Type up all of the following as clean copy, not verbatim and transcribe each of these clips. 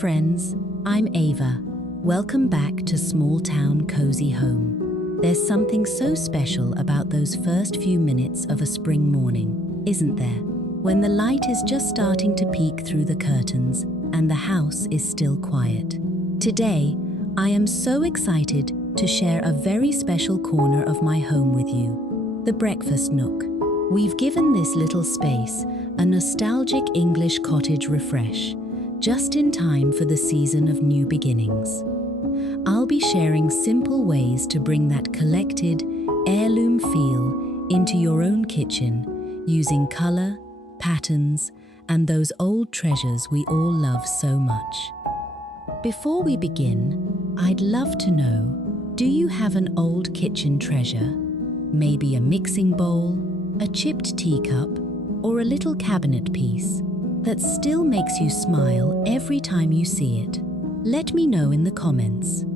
friends, I'm Ava. Welcome back to Small Town Cozy Home. There's something so special about those first few minutes of a spring morning, isn't there? When the light is just starting to peek through the curtains and the house is still quiet. Today, I am so excited to share a very special corner of my home with you, the breakfast nook. We've given this little space a nostalgic English cottage refresh, just in time for the season of new beginnings. I'll be sharing simple ways to bring that collected, heirloom feel into your own kitchen using color, patterns, and those old treasures we all love so much. Before we begin, I'd love to know, do you have an old kitchen treasure? Maybe a mixing bowl, a chipped teacup, or a little cabinet piece that still makes you smile every time you see it? Let me know in the comments.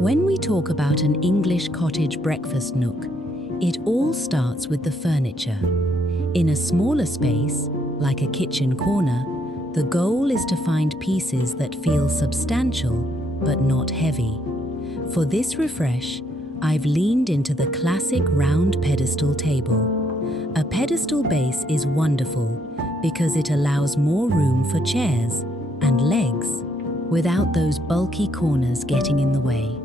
When we talk about an English cottage breakfast nook, it all starts with the furniture. In a smaller space, like a kitchen corner, the goal is to find pieces that feel substantial but not heavy. For this refresh, I've leaned into the classic round pedestal table. A pedestal base is wonderful because it allows more room for chairs and legs without those bulky corners getting in the way.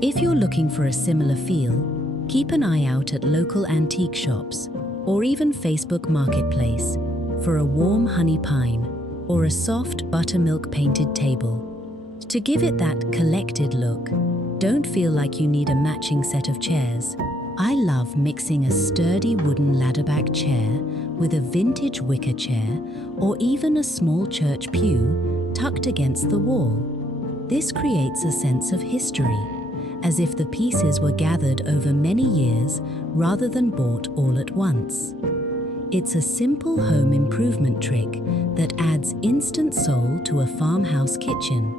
If you're looking for a similar feel, keep an eye out at local antique shops or even Facebook Marketplace for a warm honey pine or a soft buttermilk painted table. To give it that collected look, don't feel like you need a matching set of chairs. I love mixing a sturdy wooden ladderback chair with a vintage wicker chair or even a small church pew tucked against the wall. This creates a sense of history, as if the pieces were gathered over many years rather than bought all at once. It's a simple home improvement trick that adds instant soul to a farmhouse kitchen.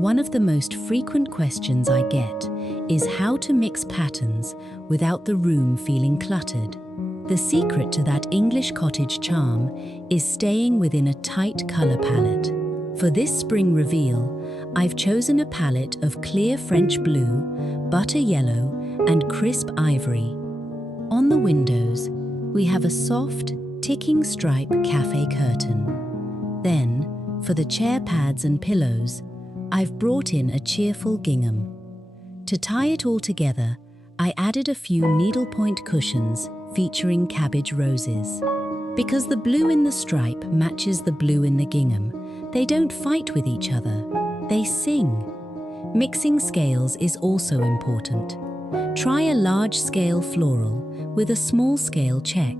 One of the most frequent questions I get is how to mix patterns without the room feeling cluttered. The secret to that English cottage charm is staying within a tight color palette. For this spring reveal, I've chosen a palette of clear French blue, butter yellow, and crisp ivory. On the windows, we have a soft, ticking stripe cafe curtain. Then, for the chair pads and pillows, I've brought in a cheerful gingham. To tie it all together, I added a few needlepoint cushions featuring cabbage roses. Because the blue in the stripe matches the blue in the gingham, they don't fight with each other, they sing. Mixing scales is also important. Try a large-scale floral with a small-scale check.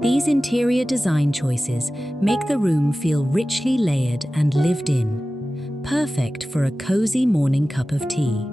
These interior design choices make the room feel richly layered and lived in, perfect for a cozy morning cup of tea.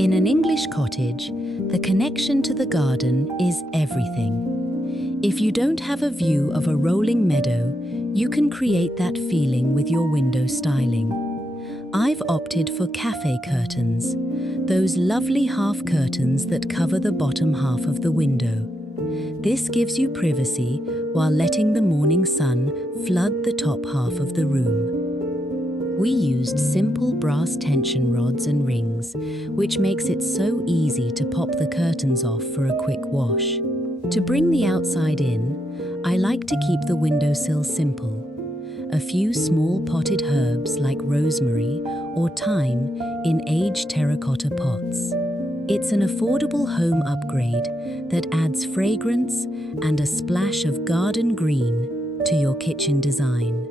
In an English cottage, the connection to the garden is everything. If you don't have a view of a rolling meadow, you can create that feeling with your window styling. I've opted for cafe curtains, those lovely half curtains that cover the bottom half of the window. This gives you privacy while letting the morning sun flood the top half of the room. We used simple brass tension rods and rings, which makes it so easy to pop the curtains off for a quick wash. To bring the outside in, I like to keep the windowsill simple. A few small potted herbs like rosemary or thyme in aged terracotta pots. It's an affordable home upgrade that adds fragrance and a splash of garden green to your kitchen design.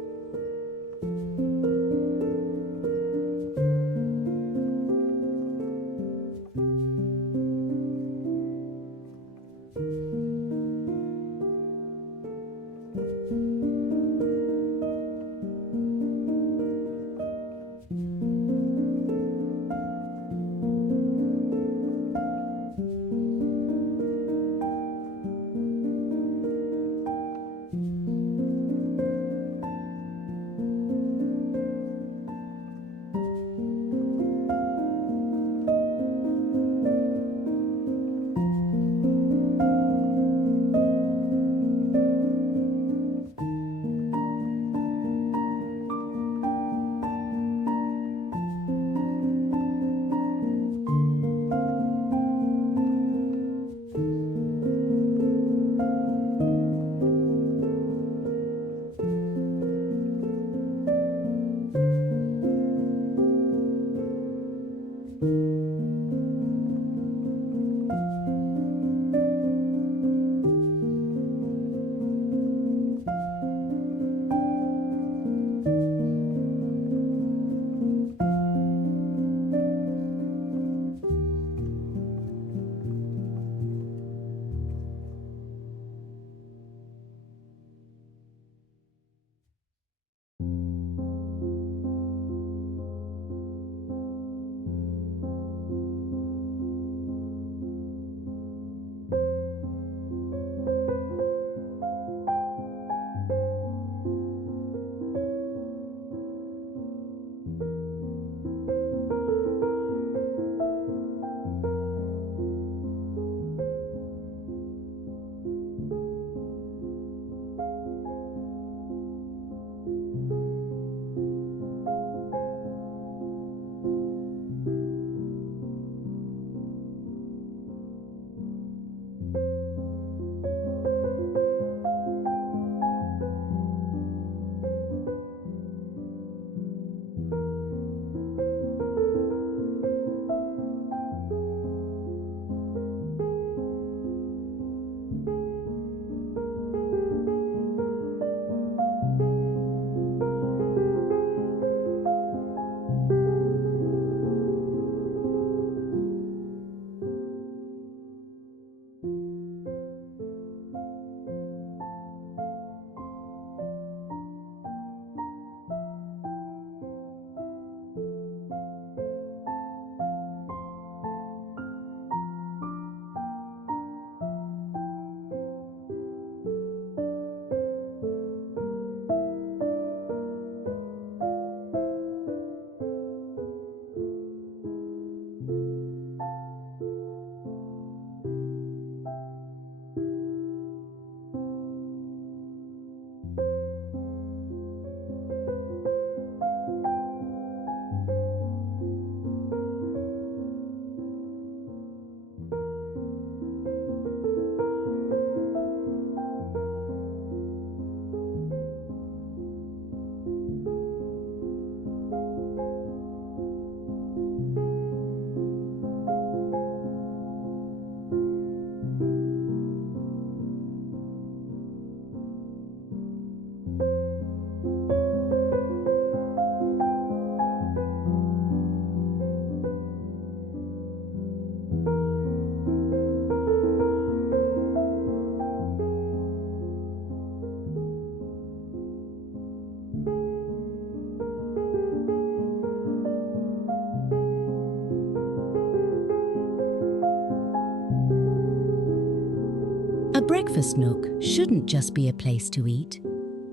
breakfast nook shouldn't just be a place to eat.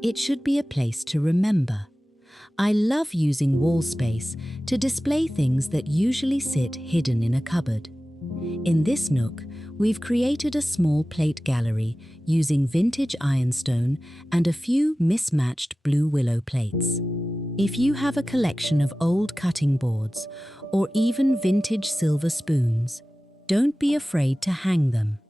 It should be a place to remember. I love using wall space to display things that usually sit hidden in a cupboard. In this nook, we've created a small plate gallery using vintage ironstone and a few mismatched blue willow plates. If you have a collection of old cutting boards or even vintage silver spoons, don't be afraid to hang them.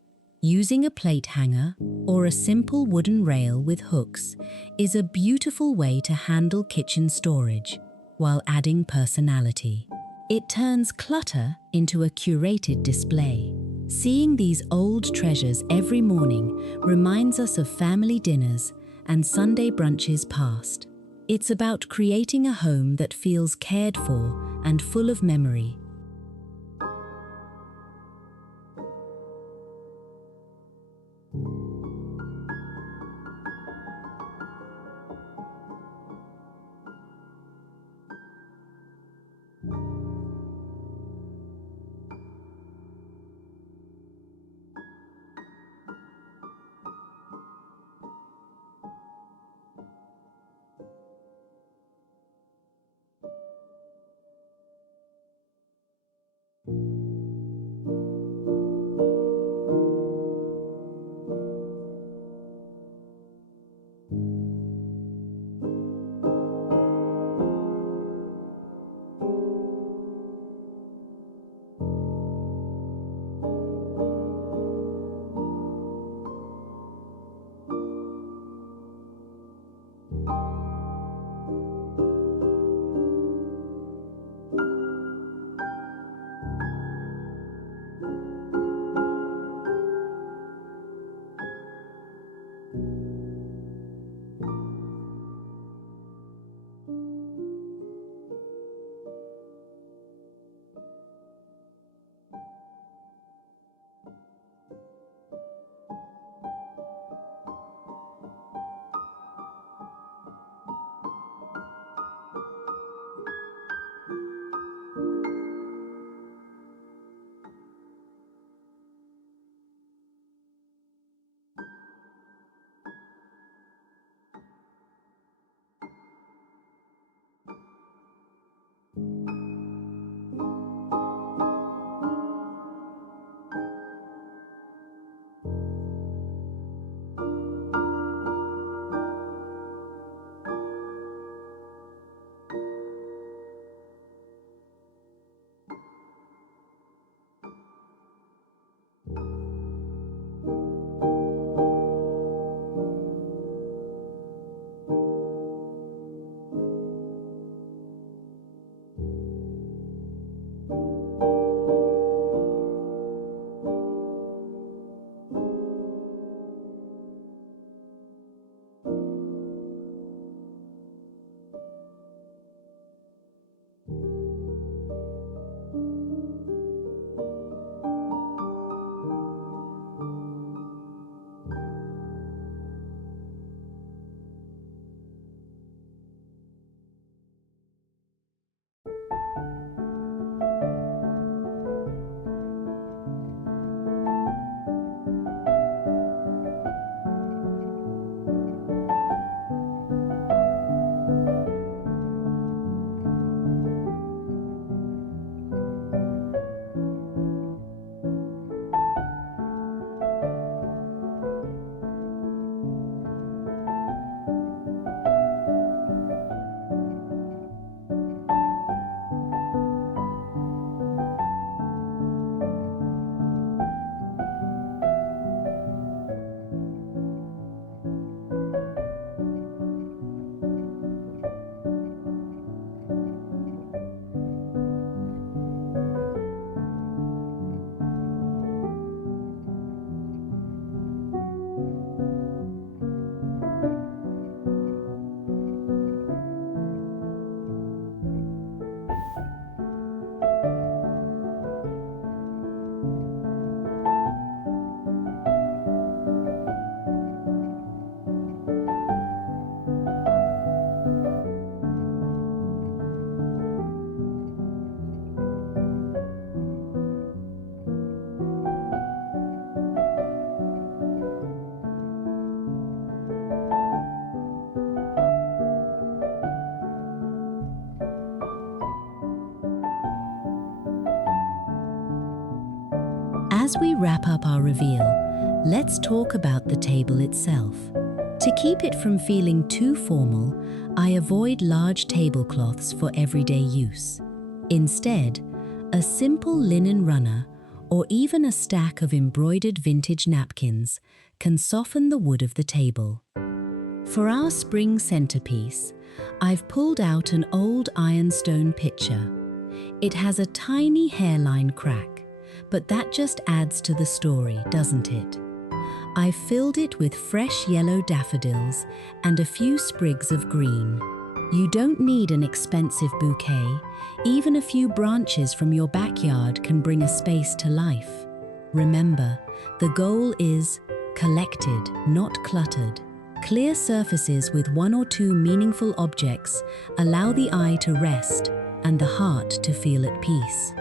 Using a plate hanger or a simple wooden rail with hooks is a beautiful way to handle kitchen storage while adding personality. It turns clutter into a curated display. Seeing these old treasures every morning reminds us of family dinners and Sunday brunches past. It's about creating a home that feels cared for and full of memory. As we wrap up our reveal, let's talk about the table itself. To keep it from feeling too formal, I avoid large tablecloths for everyday use. Instead, a simple linen runner or even a stack of embroidered vintage napkins can soften the wood of the table. For our spring centerpiece, I've pulled out an old ironstone pitcher. It has a tiny hairline crack, but that just adds to the story, doesn't it? I've filled it with fresh yellow daffodils and a few sprigs of green. You don't need an expensive bouquet. Even a few branches from your backyard can bring a space to life. Remember, the goal is collected, not cluttered. Clear surfaces with one or two meaningful objects allow the eye to rest and the heart to feel at peace.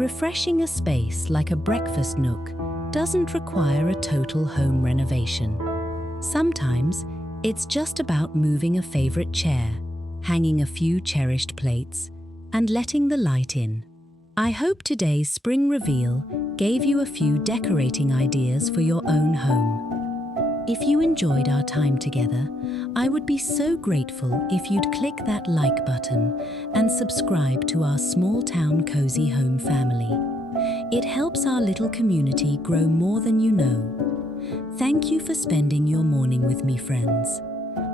Refreshing a space like a breakfast nook doesn't require a total home renovation. Sometimes it's just about moving a favorite chair, hanging a few cherished plates, and letting the light in. I hope today's spring reveal gave you a few decorating ideas for your own home. If you enjoyed our time together, I would be so grateful if you'd click that like button and subscribe to our small town cozy home family. It helps our little community grow more than you know. Thank you for spending your morning with me, friends.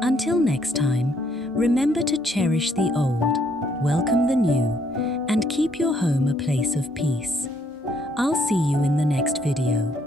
Until next time, remember to cherish the old, welcome the new, and keep your home a place of peace. I'll see you in the next video.